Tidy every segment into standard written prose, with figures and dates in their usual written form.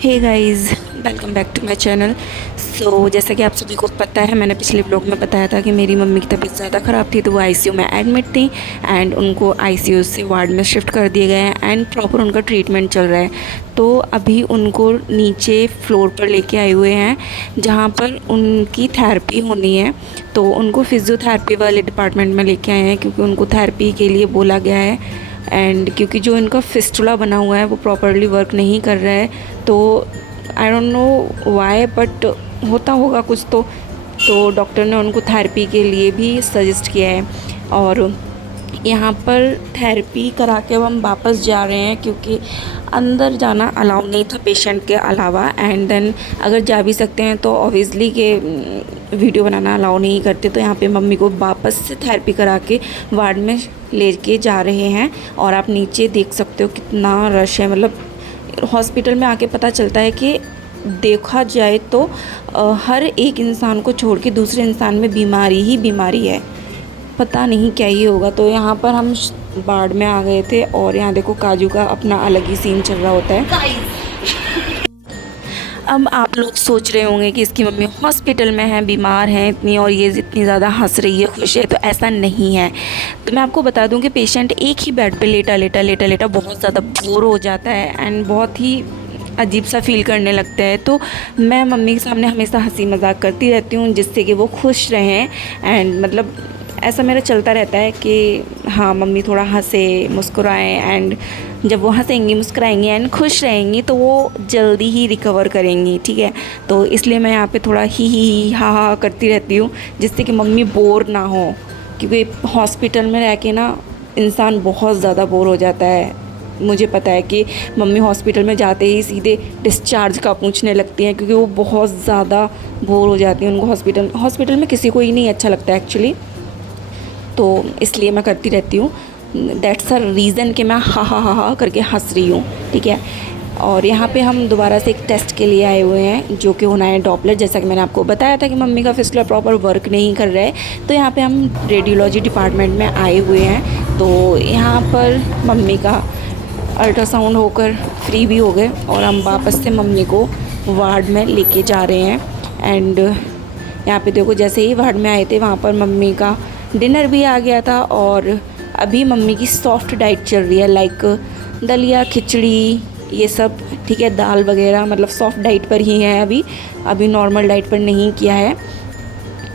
Hey guys, welcome back to my channel. So जैसा कि आप सभी को पता है, मैंने पिछले ब्लॉग में बताया था कि मेरी मम्मी की तबीयत ज़्यादा ख़राब थी, तो वो आईसीयू में एडमिट थी एंड उनको आईसीयू से वार्ड में शिफ्ट कर दिए गए हैं एंड प्रॉपर उनका ट्रीटमेंट चल रहा है। तो अभी उनको नीचे फ्लोर पर लेके आए हुए हैं जहाँ पर उनकी थेरेपी होनी है। तो उनको फिजियोथेरेपी वाले डिपार्टमेंट में लेके आए हैं क्योंकि उनको थेरेपी के लिए बोला गया है। एंड क्योंकि जो इनका फिस्टुला बना हुआ है वो प्रॉपरली वर्क नहीं कर रहा है, तो I don't know why, but होता होगा कुछ तो डॉक्टर ने उनको थेरेपी के लिए भी सजेस्ट किया है। और यहाँ पर थेरेपी करा के अब हम वापस जा रहे हैं क्योंकि अंदर जाना अलाउ नहीं था पेशेंट के अलावा। एंड देन अगर जा भी सकते हैं तो ऑब्वियसली के वीडियो बनाना अलाउ नहीं करते। तो यहाँ पे मम्मी को वापस से थेरेपी करा के वार्ड में ले के जा रहे हैं। और आप नीचे देख सकते हो कितना रश है। मतलब हॉस्पिटल में आके पता चलता है कि देखा जाए तो हर एक इंसान को छोड़ के दूसरे इंसान में बीमारी ही बीमारी है। पता नहीं क्या ही होगा। तो यहाँ पर हम बाढ़ में आ गए थे और यहाँ देखो काजू का अपना अलग ही सीन चल रहा होता है। अब आप लोग सोच रहे होंगे कि इसकी मम्मी हॉस्पिटल में है, बीमार है इतनी, और ये इतनी ज़्यादा हंस रही है, खुश है। तो ऐसा नहीं है। तो मैं आपको बता दूं कि पेशेंट एक ही बेड पे लेटा बहुत ज़्यादा बोर हो जाता है एंड बहुत ही अजीब सा फील करने लगता है। तो मैं मम्मी के सामने हमेशा हंसी मजाक करती रहती हूँ जिससे कि वो खुश रहें। एंड मतलब ऐसा मेरा चलता रहता है कि हाँ, मम्मी थोड़ा हंसे मुस्कुराएं। एंड जब वो हंसेंगी मुस्कुराएंगी एंड खुश रहेंगी तो वो जल्दी ही रिकवर करेंगी, ठीक है। तो इसलिए मैं यहाँ पे थोड़ा ही हा करती रहती हूँ जिससे कि मम्मी बोर ना हो, क्योंकि हॉस्पिटल में रह के ना इंसान बहुत ज़्यादा बोर हो जाता है। मुझे पता है कि मम्मी हॉस्पिटल में जाते ही सीधे डिस्चार्ज का पूछने लगती हैं क्योंकि वो बहुत ज़्यादा बोर हो जाती हैं। उनको हॉस्पिटल में किसी को ही नहीं अच्छा लगता है एक्चुअली। तो इसलिए मैं करती रहती हूँ। दैट्स अ रीज़न कि मैं हा करके हंस रही हूँ, ठीक है। और यहाँ पे हम दोबारा से एक टेस्ट के लिए आए हुए हैं जो कि होना है डॉपलर। जैसा कि मैंने आपको बताया था कि मम्मी का फिस्टुला प्रॉपर वर्क नहीं कर रहा है, तो यहाँ पे हम रेडियोलॉजी डिपार्टमेंट में आए हुए हैं। तो यहाँ पर मम्मी का अल्ट्रासाउंड होकर फ्री भी हो गए और हम वापस से मम्मी को वार्ड में लेके जा रहे हैं। एंड यहाँ पे देखो, जैसे ही वार्ड में आए थे वहाँ पर मम्मी का डिनर भी आ गया था और अभी मम्मी की सॉफ्ट डाइट चल रही है, लाइक दलिया खिचड़ी ये सब, ठीक है, दाल वगैरह, मतलब सॉफ्ट डाइट पर ही है अभी नॉर्मल डाइट पर नहीं किया है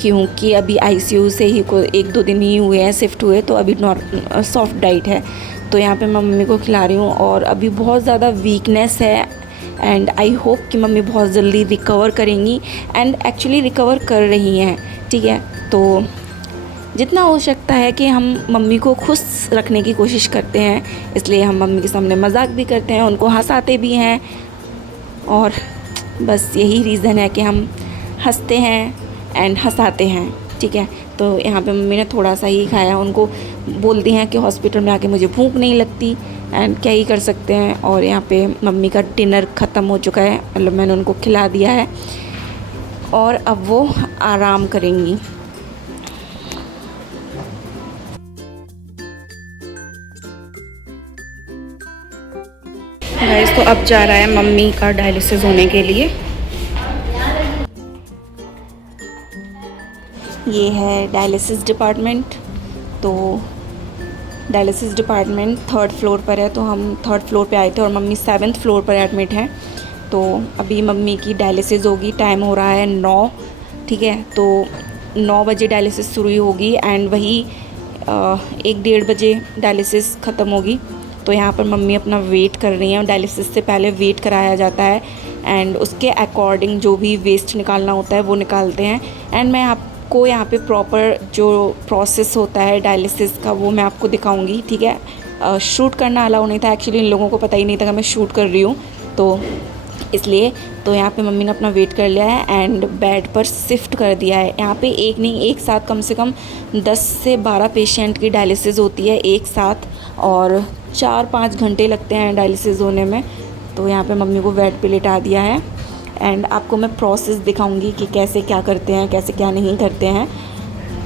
क्योंकि अभी आईसीयू से ही को 1-2 दिन ही हुए हैं शिफ्ट हुए, तो अभी सॉफ्ट डाइट है। तो यहाँ पे मैं मम्मी को खिला रही हूँ और अभी बहुत ज़्यादा वीकनेस है एंड आई होप कि मम्मी बहुत जल्दी रिकवर करेंगी एंड एक्चुअली रिकवर कर रही हैं, ठीक है। तो जितना हो सकता है कि हम मम्मी को खुश रखने की कोशिश करते हैं, इसलिए हम मम्मी के सामने मजाक भी करते हैं, उनको हंसाते भी हैं। और बस यही रीज़न है कि हम हंसते हैं एंड हंसाते हैं, ठीक है। तो यहाँ पे मम्मी ने थोड़ा सा ही खाया, उनको बोलती हैं कि हॉस्पिटल में आके मुझे भूख नहीं लगती एंड क्या ही कर सकते हैं। और यहाँ पे मम्मी का डिनर ख़त्म हो चुका है, मतलब मैंने उनको खिला दिया है और अब वो आराम करेंगी। गाइस, तो अब जा रहा है मम्मी का डायलिसिस होने के लिए। ये है डायलिसिस डिपार्टमेंट। तो डायलिसिस डिपार्टमेंट 3rd फ्लोर पर है, तो हम 3rd फ्लोर पे आए थे और मम्मी 7th फ्लोर पर एडमिट हैं। तो अभी मम्मी की डायलिसिस होगी, टाइम हो रहा है 9, ठीक है। तो 9 बजे डायलिसिस शुरू होगी एंड वही 1-1:30 बजे डायलिसिस ख़त्म होगी। तो यहाँ पर मम्मी अपना वेट कर रही हैं। डायलिसिस से पहले वेट कराया जाता है एंड उसके अकॉर्डिंग जो भी वेस्ट निकालना होता है वो निकालते हैं। एंड मैं आपको यहाँ पे प्रॉपर जो प्रोसेस होता है डायलिसिस का वो मैं आपको दिखाऊंगी, ठीक है। शूट करना अलाउ नहीं था एक्चुअली, इन लोगों को पता ही नहीं था कि मैं शूट कर रही हूँ, तो इसलिए। तो यहाँ पे मम्मी ने अपना वेट कर लिया है एंड बेड पर शिफ्ट कर दिया है। यहाँ पे एक नहीं, एक साथ कम से कम 10 से 12 पेशेंट की डायलिसिस होती है एक साथ और 4-5 घंटे लगते हैं डायलिसिस होने में। तो यहाँ पे मम्मी को बेड पे लेटा दिया है एंड आपको मैं प्रोसेस दिखाऊंगी कि कैसे क्या करते हैं, कैसे क्या नहीं करते हैं।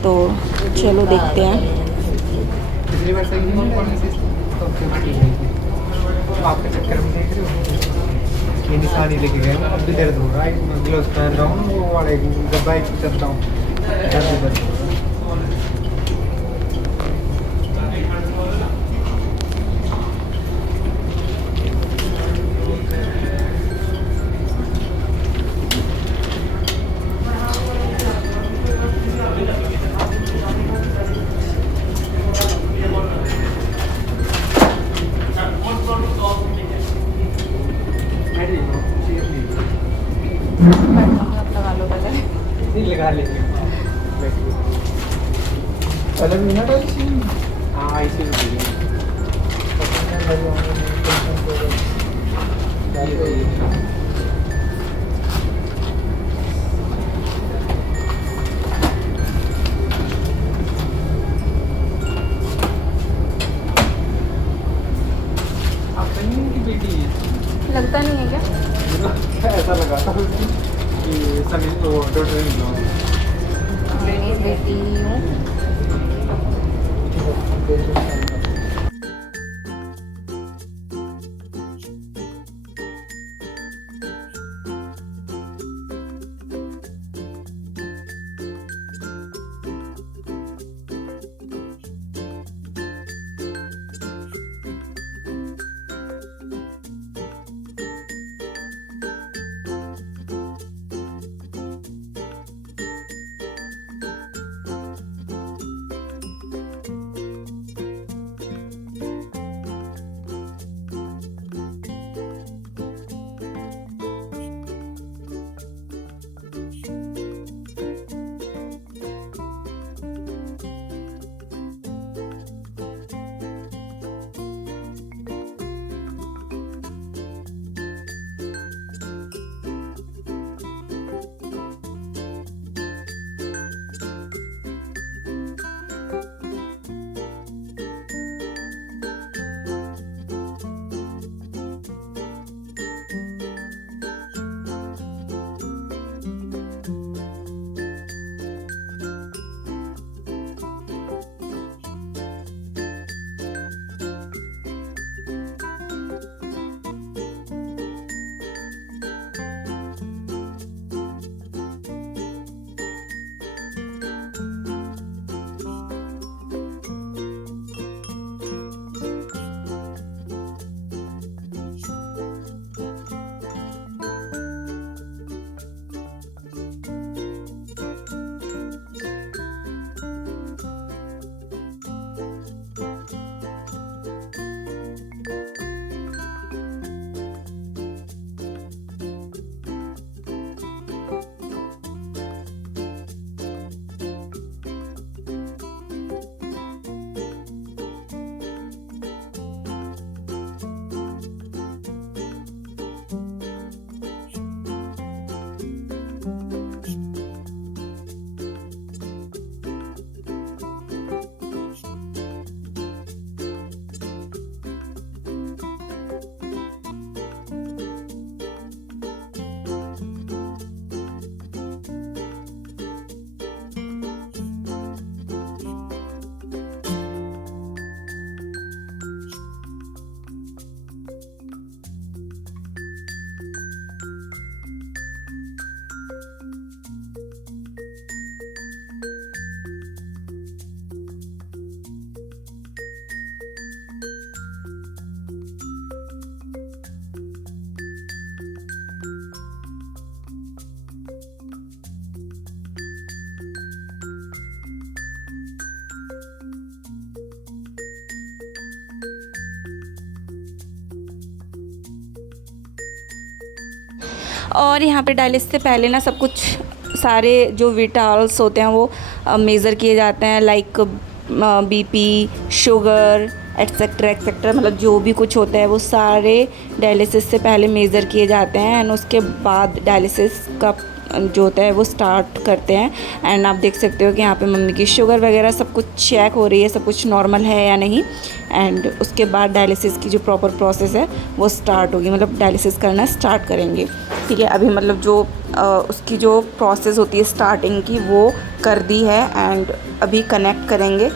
तो चलो देखते हैं। ये निशानी लेके गए हूँ, अब भी दर्द हो रहा है। मैं ग्लव्स पहन रहा हूँ वो वाले, जब बाइक चलता हूँ दर्द हो रहा है। लगा लो पहले। नहीं लगा लेंगे पहले भी ना डाली। हाँ ऐसे भी अपनी की बेटी लगता नहीं है क्या? ऐसा लगा था कि सनी वो डॉक्टर नहीं बेटी हूँ। और यहाँ पे डायलिसिस से पहले ना सब कुछ सारे जो विटाल्स होते हैं वो मेज़र किए जाते हैं, like BP, sugar, etcetera etcetera, मतलब जो भी कुछ होता है वो सारे डायलिसिस से पहले मेज़र किए जाते हैं एंड उसके बाद डायलिसिस का जो होता है वो स्टार्ट करते हैं। एंड आप देख सकते हो कि यहाँ पे मम्मी की शुगर वगैरह सब कुछ चेक हो रही है, सब कुछ नॉर्मल है या नहीं। एंड उसके बाद डायलिसिस की जो प्रॉपर प्रोसेस है वो स्टार्ट होगी, मतलब डायलिसिस करना स्टार्ट करेंगे। ठीक है, अभी मतलब जो उसकी जो प्रोसेस होती है स्टार्टिंग की वो कर दी है एंड अभी कनेक्ट करेंगे।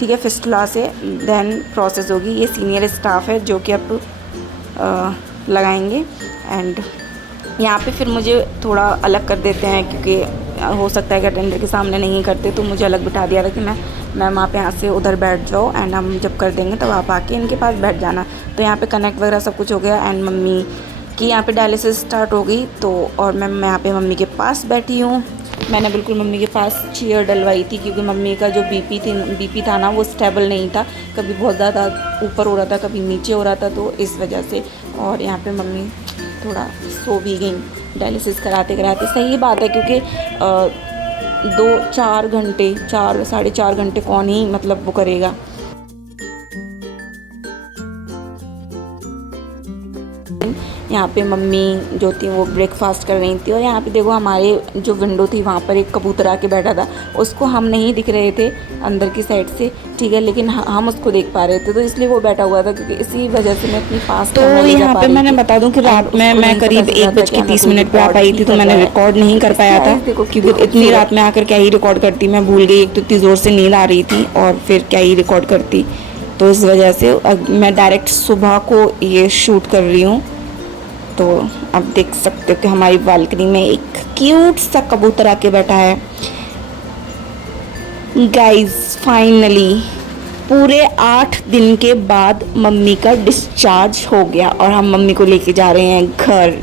ठीक है, फिस्टुला से देन प्रोसेस होगी। ये सीनियर स्टाफ है जो कि अब लगाएंगे एंड यहाँ पे फिर मुझे थोड़ा अलग कर देते हैं, क्योंकि हो सकता है कि अटेंडर के सामने नहीं करते, तो मुझे अलग बिठा दिया था कि मैम आप यहाँ से उधर बैठ जाओ एंड हम जब कर देंगे तब आप आके इनके पास बैठ जाना। तो यहाँ पे कनेक्ट वगैरह सब कुछ हो गया एंड मम्मी की यहाँ पे डायलिसिस स्टार्ट हो गई। तो और मैं यहाँ पे मम्मी के पास बैठी हूँ। मैंने बिल्कुल मम्मी के पास चेयर डलवाई थी, क्योंकि मम्मी का जो बीपी था ना वो स्टेबल नहीं था, कभी बहुत ज़्यादा ऊपर हो रहा था कभी नीचे हो रहा था, तो इस वजह से। और यहाँ पे मम्मी थोड़ा सो भी गई डायलिसिस कराते कराते। सही बात है, क्योंकि 2-4 घंटे 4-4.5 घंटे कौन ही मतलब वो करेगा। यहाँ पे मम्मी जो थी वो ब्रेकफास्ट कर रही थी, और यहाँ पे देखो हमारे जो विंडो थी वहाँ पर एक कबूतर आके बैठा था। उसको हम नहीं दिख रहे थे अंदर की साइड से, ठीक है, लेकिन हम उसको देख पा रहे थे, तो इसलिए वो बैठा हुआ था, क्योंकि इसी वजह से मैं अपनी पास। तो यहाँ पे मैंने बता दूं कि रात में मैं करीब 1:30 पे आ पाई थी, तो मैंने रिकॉर्ड नहीं कर पाया था, क्योंकि इतनी रात में आकर क्या ही रिकॉर्ड करती, मैं भूल गई। एक तो इतनी ज़ोर से नींद आ रही थी और फिर क्या ही रिकॉर्ड करती, तो इस वजह से मैं डायरेक्ट सुबह को ये शूट कर रही हूँ। तो आप देख सकते हो कि हमारी बालकनी में एक क्यूट सा कबूतर आके बैठा है। गाइस फाइनली पूरे 8 दिन के बाद मम्मी का डिस्चार्ज हो गया और हम मम्मी को लेके जा रहे हैं घर।